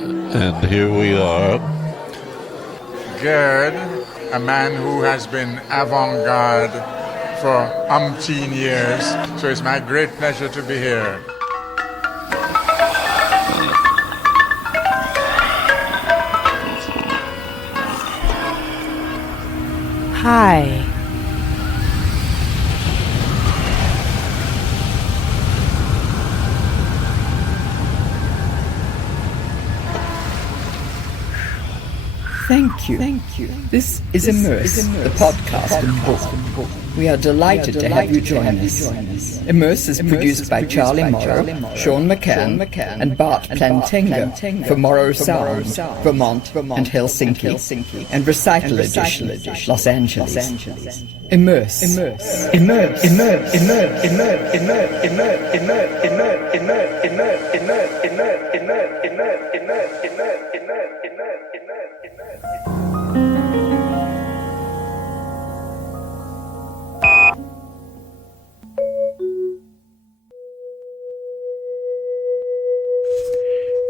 And here we are. Gerd, a man who has been avant-garde for umpteen years, so it's my great pleasure to be here. Hi. Thank you. This is Immersive, the podcast and book. We are delighted to have you join us. Immersive is produced by Charlie Morrow, Sean McCann, and Bart Plantenga for Morrow Sound, Vermont and Helsinki, and Recital Edition, Los Angeles. Immerse.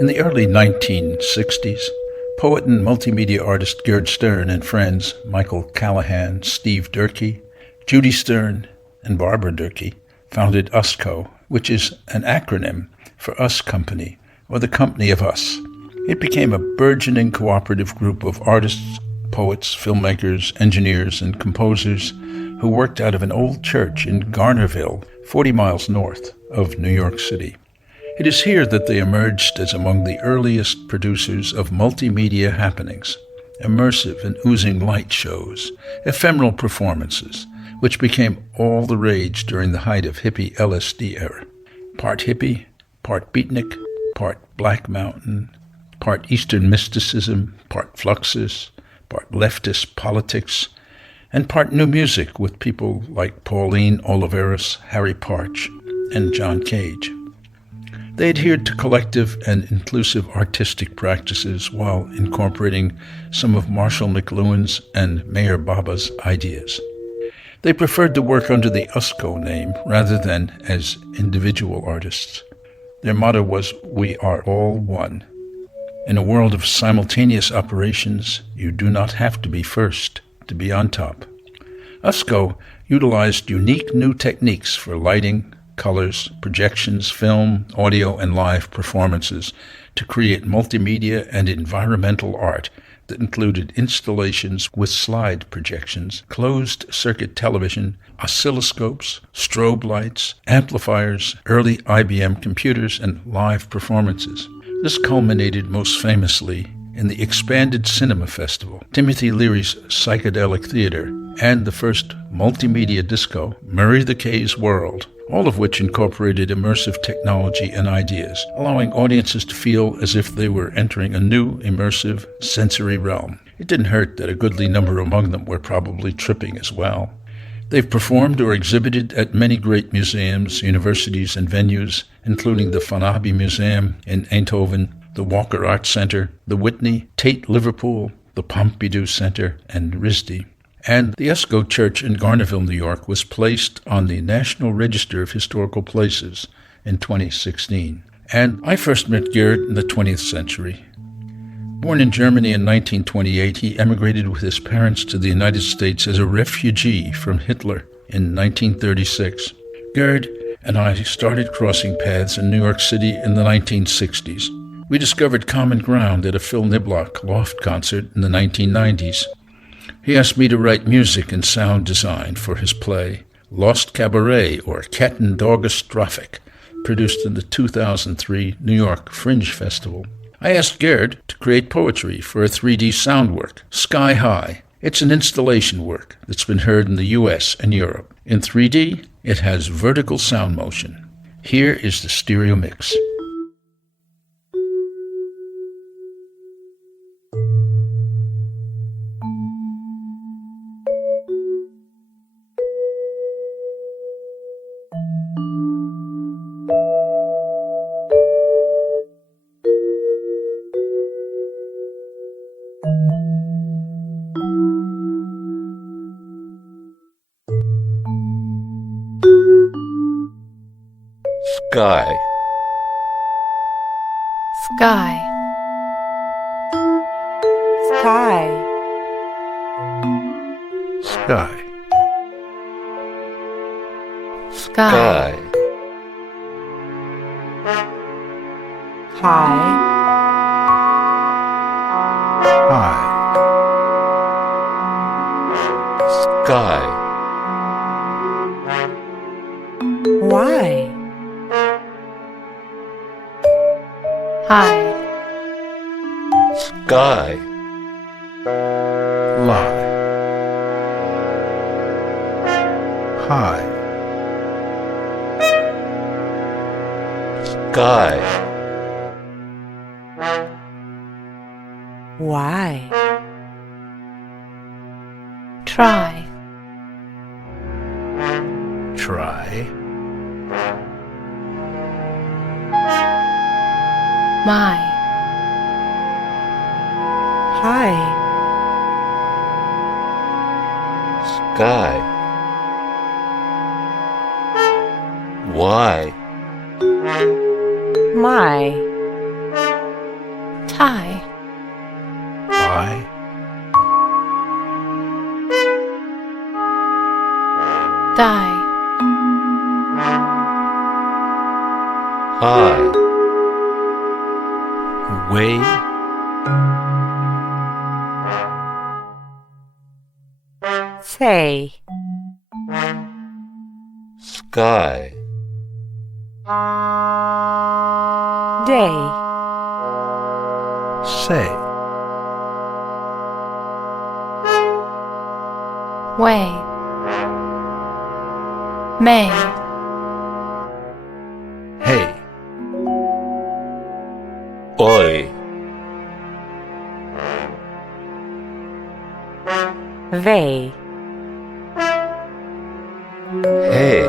In the early 1960s, poet and multimedia artist Gerd Stern and friends Michael Callahan, Steve Durkee, Judy Stern, and Barbara Durkee founded USCO, which is an acronym for Us Company, or the Company of Us. It became a burgeoning cooperative group of artists, poets, filmmakers, engineers, and composers who worked out of an old church in Garnerville, 40 miles north of New York City. It is here that they emerged as among the earliest producers of multimedia happenings, immersive and oozing light shows, ephemeral performances, which became all the rage during the height of hippie-LSD era. Part hippie, part beatnik, part Black Mountain, part Eastern mysticism, part fluxus, part leftist politics, and part new music with people like Pauline Oliveros, Harry Parch, and John Cage. They adhered to collective and inclusive artistic practices while incorporating some of Marshall McLuhan's and Mayor Baba's ideas. They preferred to work under the USCO name rather than as individual artists. Their motto was, "We are all one." In a world of simultaneous operations, you do not have to be first to be on top. USCO utilized unique new techniques for lighting, colors, projections, film, audio, and live performances to create multimedia and environmental art that included installations with slide projections, closed-circuit television, oscilloscopes, strobe lights, amplifiers, early IBM computers, and live performances. This culminated most famously in the Expanded Cinema Festival, Timothy Leary's Psychedelic Theater, and the first multimedia disco, Murray the K's World, all of which incorporated immersive technology and ideas, allowing audiences to feel as if they were entering a new, immersive, sensory realm. It didn't hurt that a goodly number among them were probably tripping as well. They've performed or exhibited at many great museums, universities, and venues, including the Van Abbe Museum in Eindhoven, the Walker Art Center, the Whitney, Tate Liverpool, the Pompidou Center, and RISD. And the USCO Church in Garnerville, New York, was placed on the National Register of Historical Places in 2016. And I first met Gerd in the 20th century. Born in Germany in 1928, he emigrated with his parents to the United States as a refugee from Hitler in 1936. Gerd and I started crossing paths in New York City in the 1960s. We discovered common ground at a Phil Niblock Loft concert in the 1990s. He asked me to write music and sound design for his play, Lost Cabaret, or Kattendorgestrophic, produced in the 2003 New York Fringe Festival. I asked Gerd to create poetry for a 3D sound work, Sky High. It's an installation work that's been heard in the US and Europe. In 3D, it has vertical sound motion. Here is the stereo mix. Sky. Sky. High. Sky. Sky. High. High. Sky. Why? High. Sky. Lie. High. Sky. Why? Try. Try. My. High. Sky. Why? My. Tie. I. Die. High. Way. Say. Sky. Day. Say. Way. May. Hey. Oi. They. Hey.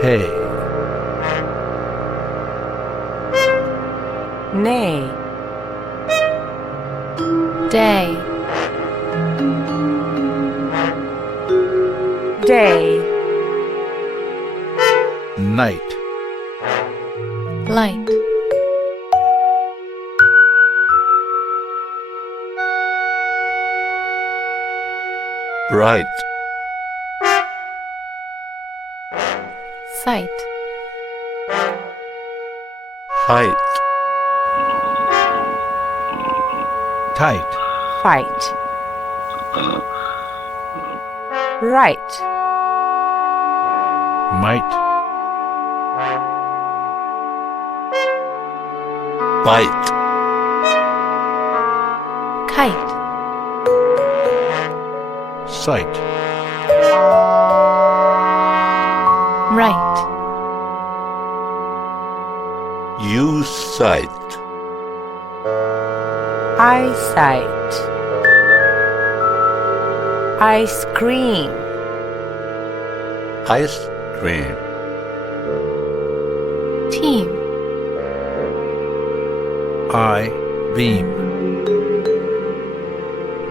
Pay. Nay. Day. Day. Night. Light. Bright. Sight. Height. Tight. Fight. Right. Might. Bite. Kite. Sight. Right. You sight. Eyesight. Ice cream. Ice cream. Team. I. Beam.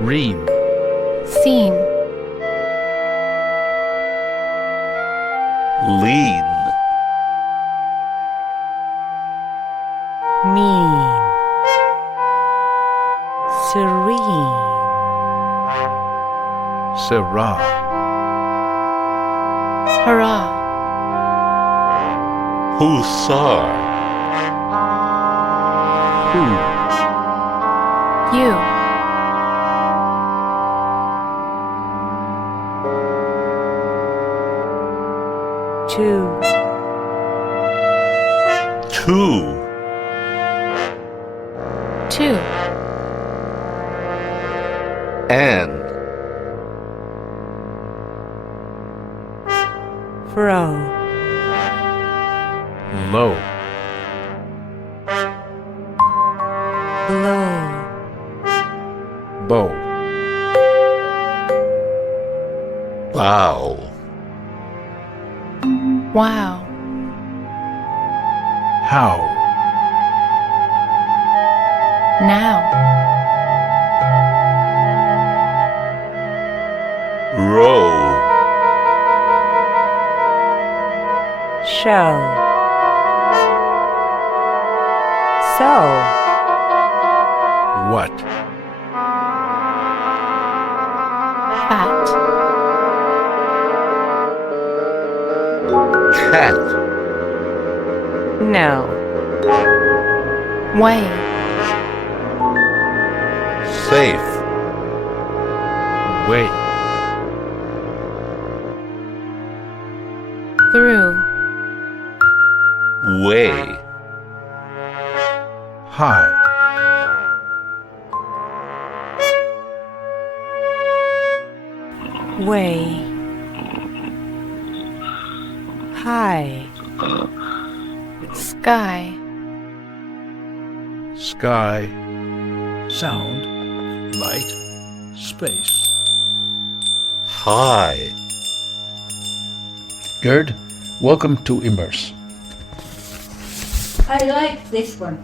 Ream. Seam. Lean. Mean. Serene. Syrah. Hurrah. Hussar. Who. You. Two. Two. Two. And. Fro. Low. Blow. Bow. Bow. Wow. How. Now. Row. Show. So. What? Fat. Cat. No. Way. Safe. Wait. Through. Way. High. Way. High. Sky. Sky. Sound. Light. Space. High. Gerd, welcome to Immerse. I like this one.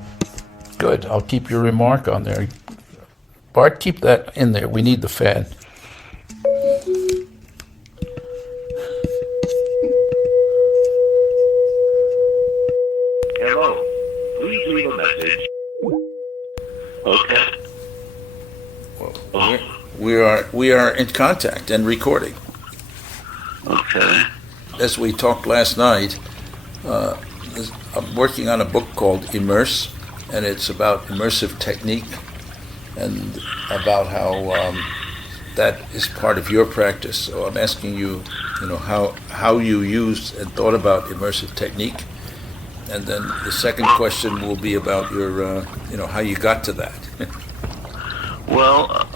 Good. I'll keep your remark on there. Bart, keep that in there. We need the fan. Hello. Please leave a message. Okay. We are in contact and recording. Okay. As we talked last night, I'm working on a book called Immerse, and it's about immersive technique and about how that is part of your practice. So I'm asking you, how you used and thought about immersive technique, and then the second question will be about your, how you got to that. Well,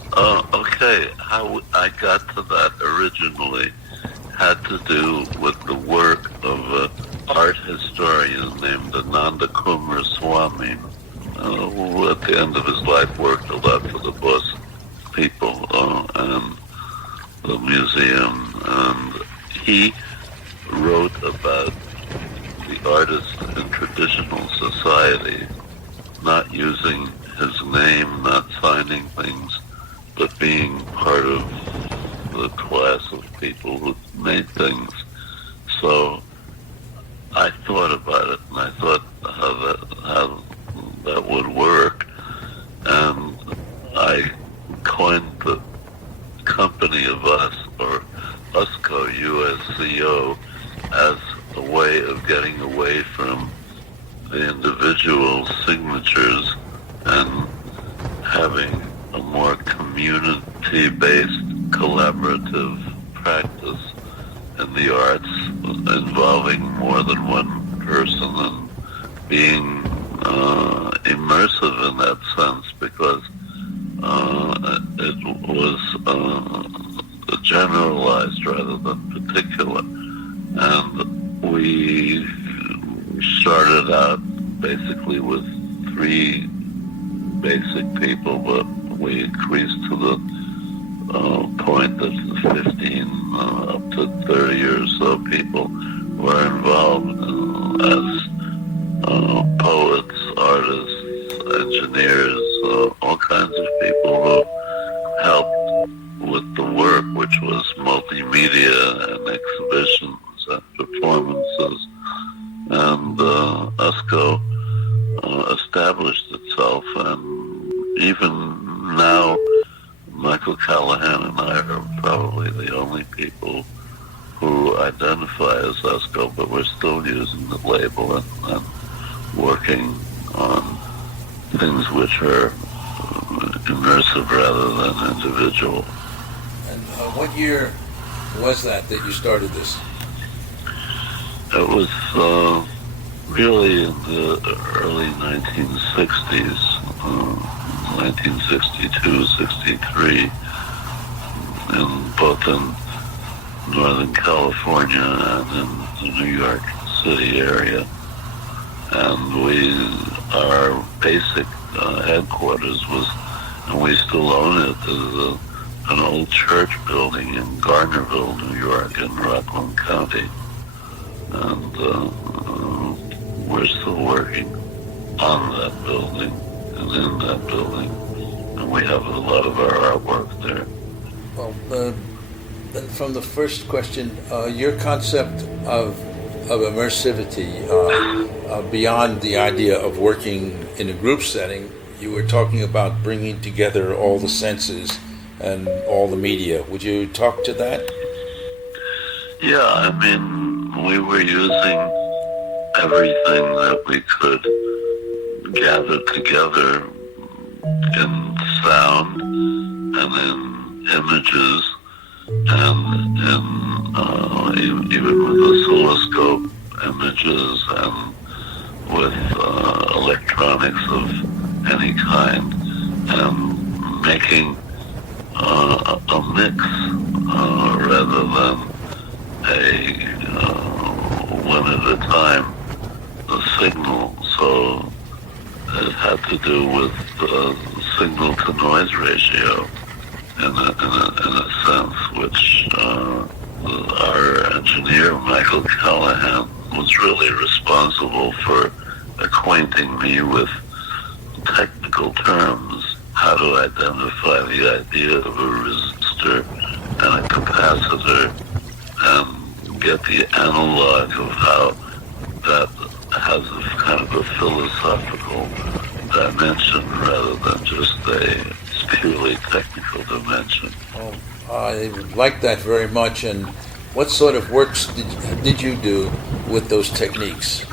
okay. How I got to that originally had to do with the work of an art historian named Ananda Kumar Swami, who at the end of his life worked a lot for the Boston people and the museum. And he wrote about the artist in traditional society, not using his name, not signing things, but being part of the class of people who made things. So I thought about it, and I thought how that would work, and I coined the company of us, or USCO, USCO, as a way of getting away from the individual signatures and having a more community-based, collaborative practice in the arts involving more than one person and being immersive in that sense, because it was generalized rather than particular. And we started out basically with 3 basic people, but we increased to the point that 15 up to 30 or so people were involved as poets, artists, engineers, all kinds of people who helped with the work, which was multimedia and exhibitions and performances. And USCO established itself, and even now Michael Callahan and I are probably the only people who identify as USCO, but we're still using the label and working on things which are immersive rather than individual. And what year was that you started this? It was really in the early 1960s, 1962, 63, both in Northern California and in the New York City area. And our basic headquarters was, and we still own it, is an old church building in Garnerville, New York, in Rockland County. And we're still working on that building and in that building, and we have a lot of our artwork there. Well, then from the first question, your concept of immersivity, beyond the idea of working in a group setting, you were talking about bringing together all the senses and all the media. Would you talk to that? Yeah, I mean, we were using everything that we could gather together in sound and in images and in even with oscilloscope images and with electronics of any kind, and making a mix rather than a one at a time a signal. So it had to do with signal to noise ratio in a sense, which our engineer Michael Callahan was really responsible for acquainting me with technical terms, how to identify the idea of a resistor and a capacitor, and get the analog of how that has a kind of a philosophical dimension rather than just a purely technical dimension. Oh, I like that very much. And what sort of works did you do with those techniques?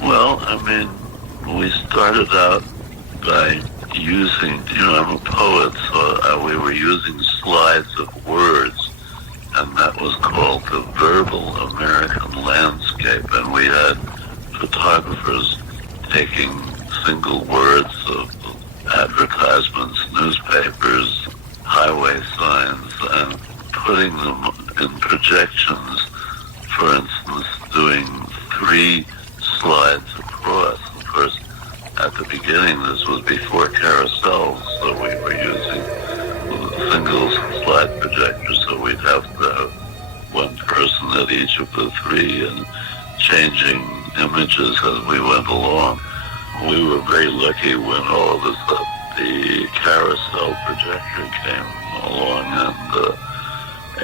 Well, I mean, we started out by using, I'm a poet, so we were using slides of words, and that was called the verbal American landscape, and we had photographers taking single words of advertisements, newspapers, highway signs, and putting them in projections. For instance, doing 3 slides across. Of course, at the beginning, this was before carousels, so we were using single slide projectors, so we'd have to have one person at each of the 3 and changing images as we went along. We were very lucky when all of a sudden the carousel projector came along, and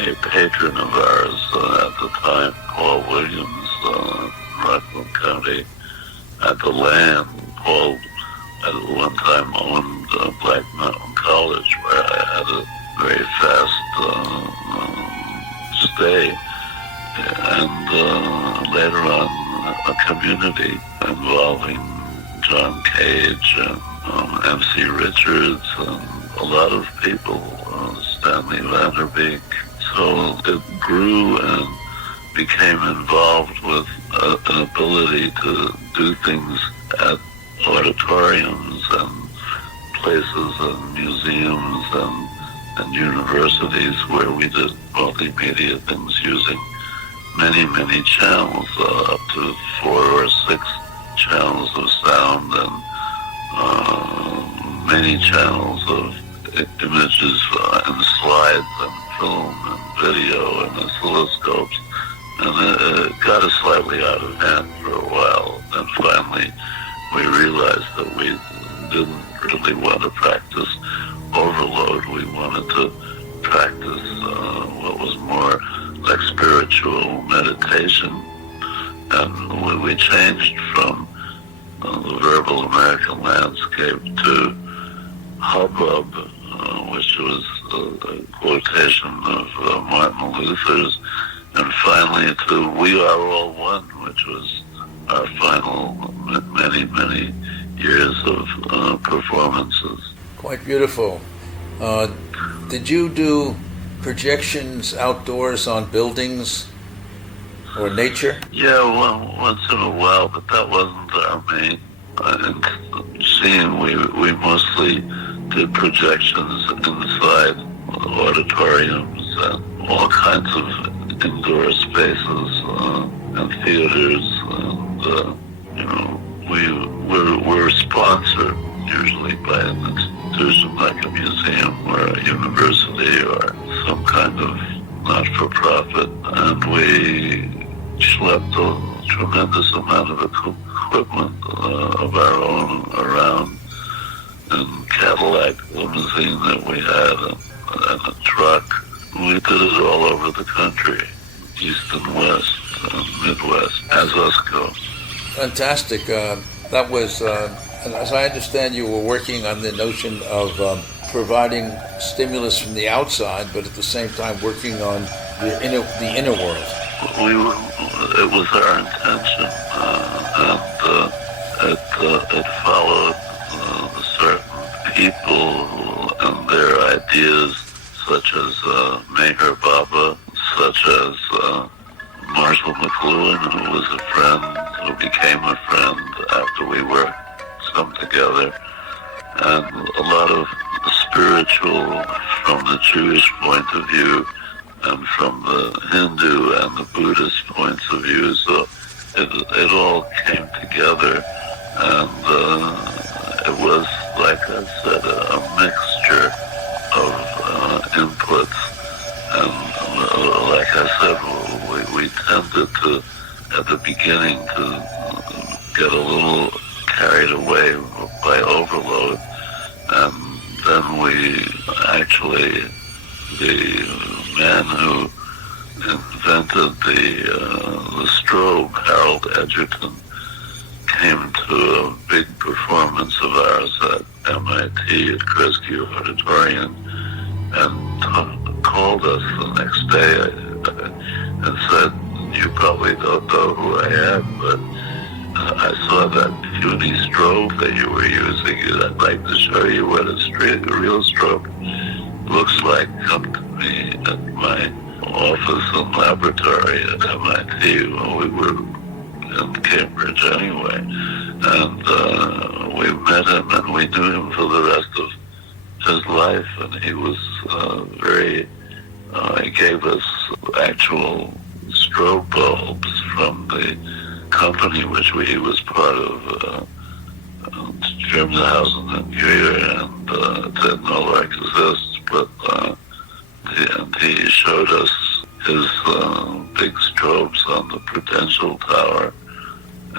a patron of ours at the time, Paul Williams, Rockland County, at the land. Paul at one time owned Black Mountain College, where I had a very fast stay, and later on a community involving John Cage and MC Richards and a lot of people, Stanley Vanderbeek. So it grew and became involved with an ability to do things at auditoriums and places and museums and universities where we did multimedia things using many channels, up to 4 or 6 channels of sound and many channels of images and slides and film and video and oscilloscopes. And it got us slightly out of hand for a while. And finally, we realized that we didn't really want to practice overload. We wanted to practice what was more like spiritual meditation. And we changed from the verbal American landscape to hubbub, which was a quotation of Martin Luther's, and finally to We Are All One, which was our final many years of performances. Quite beautiful. Did you do projections outdoors on buildings or nature? Yeah, well, once in a while, but that wasn't our main scene. We mostly did projections inside auditoriums and all kinds of indoor spaces and theaters, and we're sponsored usually by an institution like a museum or a university or some kind of not-for-profit, and we schlepped a tremendous amount of equipment of our own around, and Cadillac limousine that we had, and a truck. We did it all over the country, east and west, and Midwest, as USCO. Fantastic. That was And as I understand, you were working on the notion of providing stimulus from the outside, but at the same time working on the inner world. It was our intention, and it followed certain people and their ideas, such as Meher Baba, such as Marshall McLuhan, who was a friend, who became a friend after we worked some together, and a lot of spiritual from the Jewish point of view and from the Hindu and the Buddhist points of view. So it all came together, and it was, like I said, a mixture of inputs. And like I said, we tended to, at the beginning, to get a little carried away by overload, and then we actually, the man who invented the strobe, Harold Edgerton, came to a big performance of ours at MIT at Kresge Auditorium and called us the next day and said, "You probably don't know who I am, but I saw that puny strobe that you were using, and I'd like to show you what a real strobe looks like. Come to me at my office and laboratory at MIT." Well, we were in Cambridge anyway, and we met him, and we knew him for the rest of his life, and he was he gave us actual strobe bulbs from the company which he was part of, Germhausen and Geer, and it no longer exists, but and he showed us his big strobes on the Prudential Tower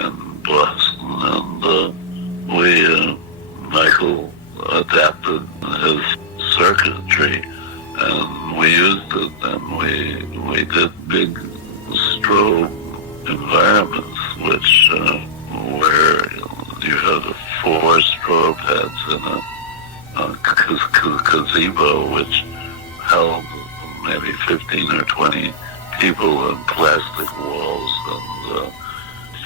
in Boston, and Michael adapted his circuitry, and we used it, and we did big strobe environments, which where you had 4 strobe heads in a gazebo, which held maybe 15 or 20 people, and plastic walls, and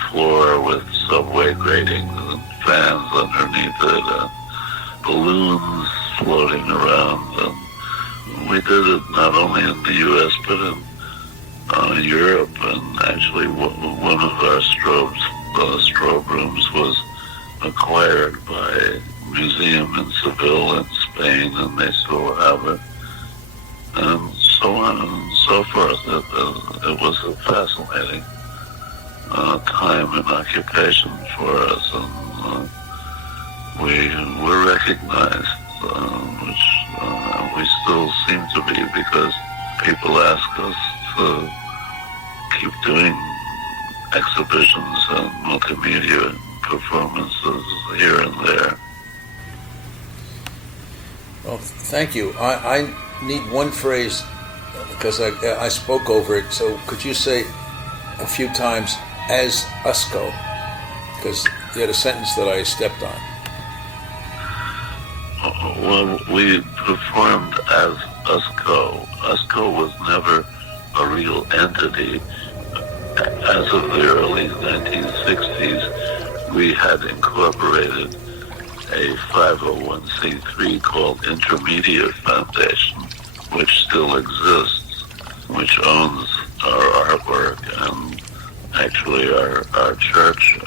floor with subway gratings and fans underneath it, and balloons floating around. And we did it not only in the U.S. but in Europe, and actually one of our strobe rooms was acquired by a museum in Seville in Spain, and they still have it, and so on and so forth. It was a fascinating time and occupation for us, and we were recognized, which we still seem to be, because people ask us to keep doing exhibitions and multimedia performances here and there. Well, thank you. I need one phrase, because I spoke over it, so could you say a few times, as USCO? Because you had a sentence that I stepped on. Well, we performed as USCO. USCO was never a real entity. As of the early 1960s, we had incorporated a 501c3 called Intermedia Foundation, which still exists, which owns our artwork and actually our church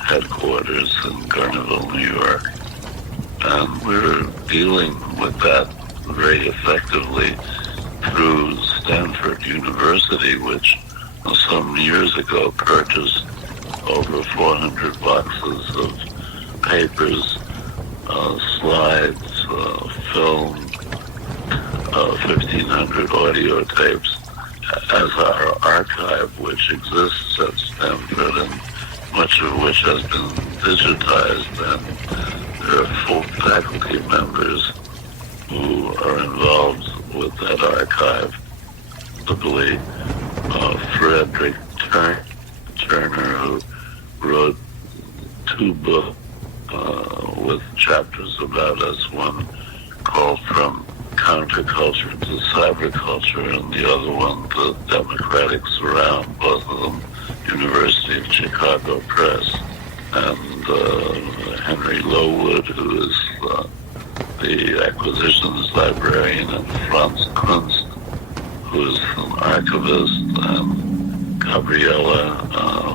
headquarters in Garnerville, New York. And we're dealing with that very effectively through Stanford University, which some years ago purchased over 400 boxes of papers, slides, film, 1,500 audio tapes as our archive, which exists at Stanford, and much of which has been digitized, and there are full faculty members who are involved with that archive. Notably, Frederick Turner, who wrote 2 books with chapters about us. One called From Counterculture to Cyberculture, and the other one, The Democratic Surround, both of them University of Chicago Press. And Henry Lowood, who is the acquisitions librarian, and Franz Kunst, who is an archivist, and Gabriella,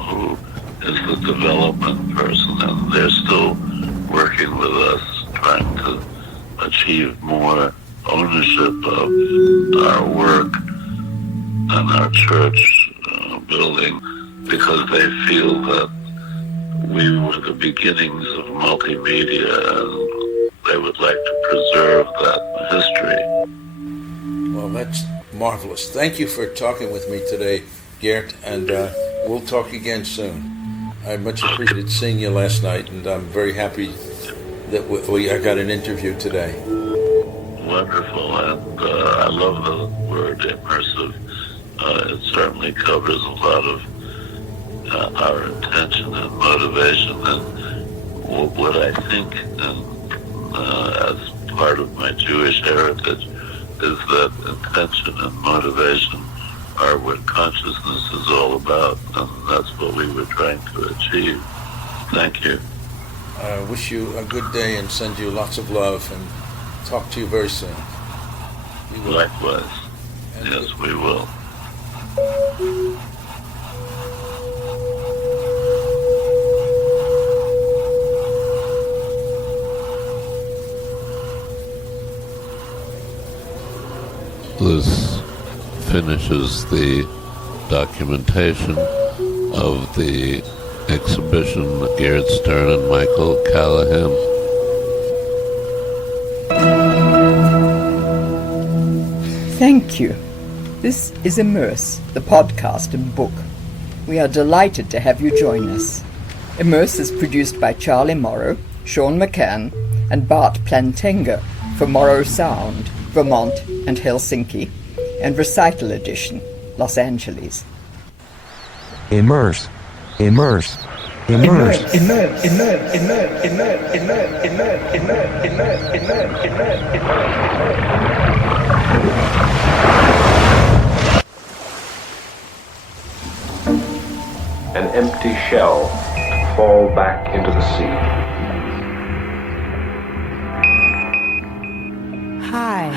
who is the development person, and they're still working with us, trying to achieve more ownership of our work and our church building, because they feel that we were the beginnings of multimedia, and they would like to preserve that history. Well, that's marvelous. Thank you for talking with me today, Gerd, and we'll talk again soon. I much appreciated seeing you last night, and I'm very happy that I got an interview today. Wonderful, and I love the word immersive. It certainly covers a lot of our intention and motivation, and what I think, as part of my Jewish heritage, is that intention and motivation are what consciousness is all about, and that's what we were trying to achieve. Thank you. I wish you a good day and send you lots of love, and talk to you very soon. Likewise. Yes, we will. This finishes the documentation of the exhibition Gerd Stern and Michael Callahan. Thank you. This is Immerse, the podcast and book. We are delighted to have you join us. Immerse is produced by Charlie Morrow, Sean McCann, and Bart Plantenga for Morrow Sound, Vermont and Helsinki, and Recital Edition, Los Angeles. Immerse, immerse, immerse. An empty shell to fall back into the sea. Hi.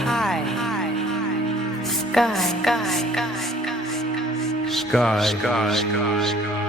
Sky. Sky.